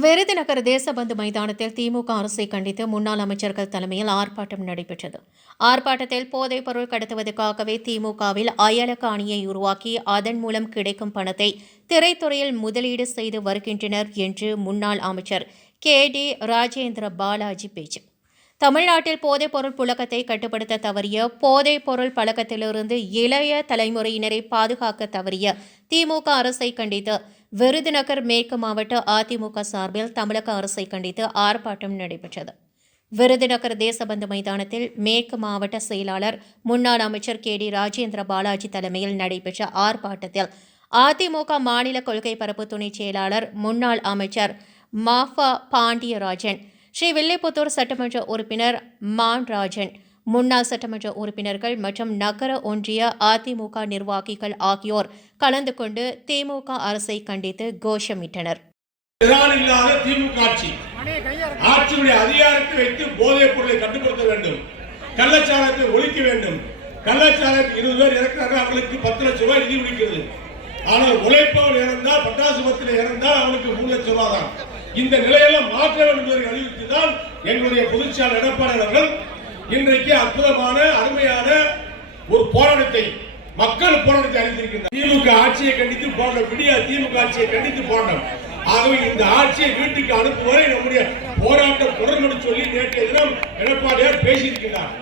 விருதுநகர் தேசபந்து மைதானத்தில் திமுக அரசை கண்டித்து முன்னாள் அமைச்சர்கள் தலைமையில் ஆர்ப்பாட்டம் நடைபெற்றது. ஆர்ப்பாட்டத்தில் போதைப் பொருள் கடத்துவதற்காகவே திமுகவில் அயலக அணியை உருவாக்கி அதன் மூலம் கிடைக்கும் பணத்தை திரைத்துறையில் முதலீடு செய்து வருகின்றனர் என்று முன்னாள் அமைச்சர் கே. டி. ராஜேந்திர பாலாஜி பேச்சு. தமிழ்நாட்டில் போதைப்பொருள் புழக்கத்தை கட்டுப்படுத்த தவறிய போதைப்பொருள் பழக்கத்திலிருந்து இளைய தலைமுறையினரை பாதுகாக்க தவறிய திமுக அரசை கண்டித்து விருதுநகர் மேற்கு மாவட்ட அதிமுக சார்பில் தமிழக அரசை கண்டித்து ஆர்ப்பாட்டம் நடைபெற்றது. விருதுநகர் தேசபந்து மைதானத்தில் மேற்கு மாவட்ட செயலாளர் முன்னாள் அமைச்சர் கே டி ராஜேந்திர பாலாஜி தலைமையில் நடைபெற்ற ஆர்ப்பாட்டத்தில் அதிமுக மாநில கொள்கை பரப்பு துணைச் செயலாளர் முன்னாள் அமைச்சர் மாஃபா பாண்டியராஜன் ஸ்ரீ வில்லிபுத்தூர் சட்டமன்ற உறுப்பினர் மான் ராஜன் முன்னாள் சட்டமன்ற உறுப்பினர்கள் மற்றும் நகர ஒன்றிய அதிமுக நிர்வாகிகள் ஆகியோர் கலந்து கொண்டு திமுக அரசை கண்டித்து கோஷமிட்டனர். திரான் இல்லாத திமுக ஆட்சி. ஆட்சியுடைய அதிகாரத்தை வைத்து போதைப் பொருளை கட்டுப்படுத்த வேண்டும். கள்ளச்சாரத்தை ஒழிக்க வேண்டும். கள்ளச்சாரத்தில் இருபது பேர் இறக்குறாங்க அவங்களுக்கு பத்து லட்சம் ரூபாய் நிதி ஒழிக்கிறது ஆனால் உழைப்பவன் இறந்தால் பட்டாசு பத்தில் இறந்தால் அவனுக்கு மூணு லட்சம் ரூபாய் தான். இந்த நிலையெல்லாம் மாற்ற வேண்டும் என்பதை வலியுறுத்தி தான் எங்களுடைய பொதுச்செயலாளர் எடப்பாடி அவர்கள் இன்றைக்கு அற்புதமான அருமையான ஒரு போராட்டத்தை மக்கள் போராட்டத்தை அறிந்திருக்கின்றனர். திமுக ஆட்சியை கண்டித்து போராட்டம் விடியா திமுக ஆட்சியை கண்டித்து போராட்டம். ஆகவே இந்த ஆட்சியை வீட்டுக்கு அனுப்புவதை நம்முடைய போராட்டம் தொடர்ந்து சொல்லி நேற்றைய தினம் எடப்பாடியார் பேசியிருக்கிறார்.